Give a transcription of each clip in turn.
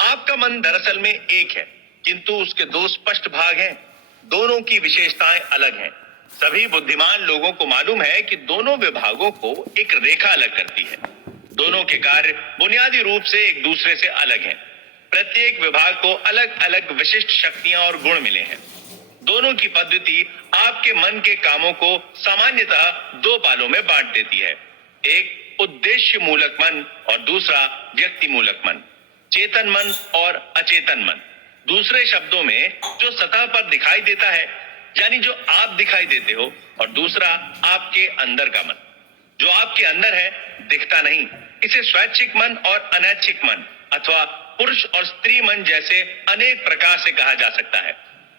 आपका मन दरअसल में एक है, किंतु उसके दो स्पष्ट भाग हैं। दोनों की विशेषताएं अलग हैं। सभी बुद्धिमान लोगों को मालूम है कि दोनों विभागों को एक रेखा अलग करती है। दोनों के कार्य बुनियादी रूप से एक दूसरे से अलग हैं। प्रत्येक विभाग को अलग अलग विशिष्ट शक्तियां और गुण मिले हैं। दोनों की पद्धति आपके मन के कामों को सामान्यतः दो पालों में बांट देती है। एक उद्देश्य मूलक मन और दूसरा व्यक्ति मूलक मन, चेतन मन और अचेतन मन। दूसरे शब्दों में, जो सतह पर दिखाई देता है, यानी जो आप दिखाई देते हो, और दूसरा आपके अंदर का मन, जो आपके अंदर है, दिखता नहीं। इसे स्वैच्छिक मन और अनैच्छिक मन अथवा पुरुष और स्त्री मन जैसे अनेक प्रकार से कहा जा सकता है।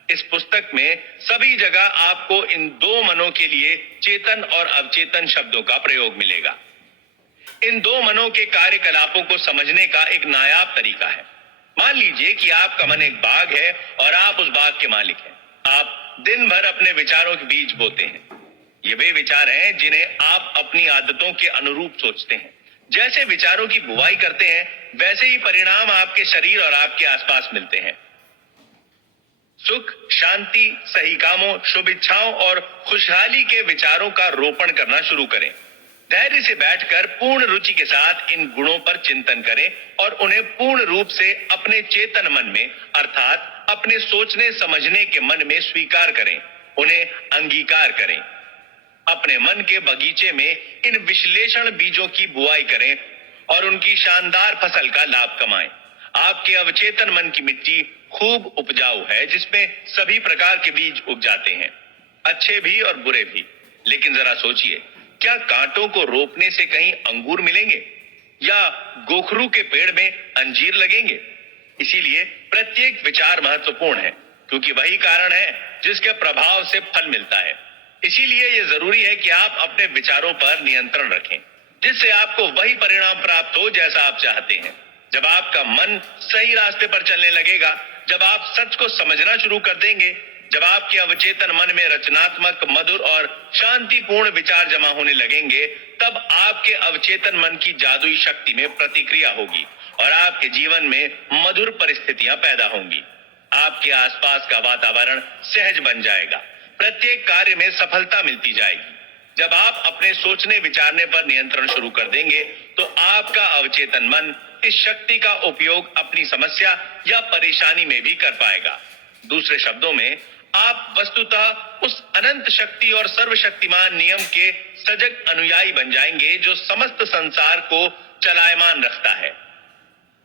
इस पुस्तक में सभी जगह आपको इन दो मनों के लिए चेतन और अवचेतन शब्दों का प्रयोग मिलेगा। इन दो मनों के कार्यकलापों को समझने का एक नायाब तरीका है। मान लीजिए कि आपका मन एक बाग है और आप उस बाग के मालिक हैं। आप दिन भर अपने विचारों के बीज बोते हैं। ये वे विचार हैं जिन्हें आप अपनी आदतों के अनुरूप सोचते हैं। जैसे विचारों की बुवाई करते हैं, वैसे ही परिणाम आपके शरीर और आपके आसपास मिलते हैं। सुख, शांति, सही कामों, शुभ इच्छाओं और खुशहाली के विचारों का रोपण करना शुरू करें। धैर्य से बैठकर पूर्ण रुचि के साथ इन गुणों पर चिंतन करें और उन्हें पूर्ण रूप से अपने चेतन मन में, अर्थात अपने सोचने समझने के मन में स्वीकार करें, उन्हें अंगीकार करें। अपने मन के बगीचे में इन विश्लेषण बीजों की बुआई करें और उनकी शानदार फसल का लाभ कमाएं। आपके अवचेतन मन की मिट्टी खूब उपजाऊ है, जिसमें सभी प्रकार के बीज उग जाते हैं, अच्छे भी और बुरे भी। लेकिन जरा सोचिए, क्या कांटों को रोपने से कहीं अंगूर मिलेंगे या गोखरू के पेड़ में अंजीर लगेंगे? इसीलिए प्रत्येक विचार महत्वपूर्ण है, क्योंकि वही कारण है जिसके प्रभाव से फल मिलता है। इसीलिए यह जरूरी है कि आप अपने विचारों पर नियंत्रण रखें, जिससे आपको वही परिणाम प्राप्त हो जैसा आप चाहते हैं। जब आपका मन सही रास्ते पर चलने लगेगा, जब आप सच को समझना शुरू कर देंगे, जब आपके अवचेतन मन में रचनात्मक, मधुर और शांतिपूर्ण विचार जमा होने लगेंगे, तब आपके अवचेतन मन की जादुई शक्ति में प्रतिक्रिया होगी और आपके जीवन में मधुर परिस्थितियां पैदा होंगी। आपके आसपास का वातावरण सहज बन जाएगा। प्रत्येक कार्य में सफलता मिलती जाएगी। जब आप अपने सोचने विचारने पर नियंत्रण शुरू कर देंगे, तो आपका अवचेतन मन इस शक्ति का उपयोग अपनी समस्या या परेशानी में भी कर पाएगा। दूसरे शब्दों में, आप वस्तुतः उस अनंत शक्ति और सर्वशक्तिमान नियम के सजग अनुयायी बन जाएंगे जो समस्त संसार को चलायमान रखता है।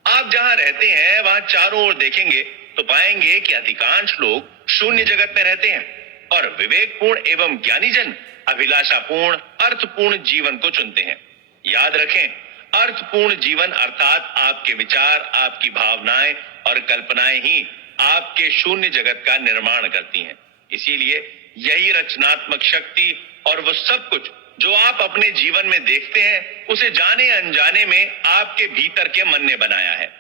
आप जहां रहते हैं, वहां चारों ओर देखेंगे तो पाएंगे कि अधिकांश लोग शून्य जगत में रहते हैं और विवेकपूर्ण एवं ज्ञानी जन अभिलाषापूर्ण, अर्थपूर्ण जीवन को चुनते हैं। याद रखें, अर्थपूर्ण जीवन अर्थात आपके विचार, आपकी भावनाएं और कल्पनाएं ही आपके शून्य जगत का निर्माण करती हैं। इसीलिए यही रचनात्मक शक्ति और वो सब कुछ जो आप अपने जीवन में देखते हैं, उसे जाने अनजाने में आपके भीतर के मन ने बनाया है।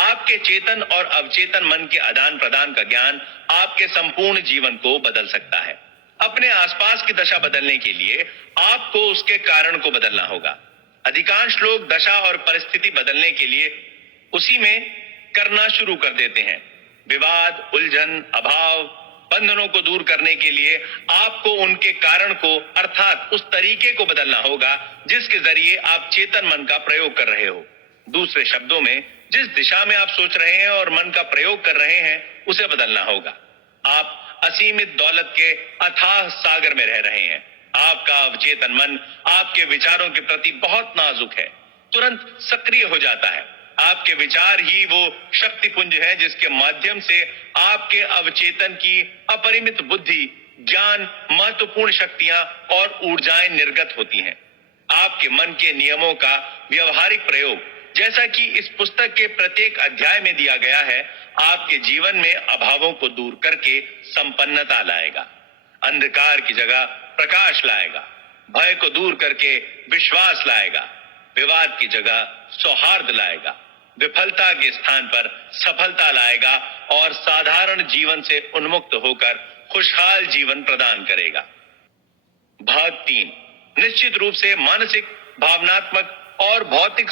आपके चेतन और अवचेतन मन के आदान प्रदान का ज्ञान आपके संपूर्ण जीवन को बदल सकता है। अपने आसपास की दशा बदलने के लिए आपको उसके कारण को बदलना होगा। अधिकांश लोग दशा और परिस्थिति बदलने के लिए उसी में करना शुरू कर देते हैं। विवाद, उलझन, अभाव, बंधनों को दूर करने के लिए आपको उनके कारण को, अर्थात उस तरीके को बदलना होगा जिसके जरिए आप चेतन मन का प्रयोग कर रहे हो। दूसरे शब्दों में, जिस दिशा में आप सोच रहे हैं और मन का प्रयोग कर रहे हैं, उसे बदलना होगा। आप असीमित दौलत के अथाह सागर में रह रहे हैं। आपका अवचेतन मन आपके विचारों के प्रति बहुत नाजुक है, तुरंत सक्रिय हो जाता है। आपके विचार ही वो शक्ति पुंज है जिसके माध्यम से आपके अवचेतन की अपरिमित बुद्धि, ज्ञान, महत्वपूर्ण शक्तियां और ऊर्जाएं निर्गत होती हैं। आपके मन के नियमों का व्यवहारिक प्रयोग, जैसा कि इस पुस्तक के प्रत्येक अध्याय में दिया गया है, आपके जीवन में अभावों को दूर करके संपन्नता लाएगा, अंधकार की जगह प्रकाश लाएगा, भय को दूर करके विश्वास लाएगा, विवाद की जगह सौहार्द लाएगा, विफलता के स्थान पर सफलता लाएगा और साधारण जीवन से उन्मुक्त होकर खुशहाल जीवन प्रदान करेगा। भाग 3, निश्चित रूप से मानसिक, भावनात्मक और भौतिक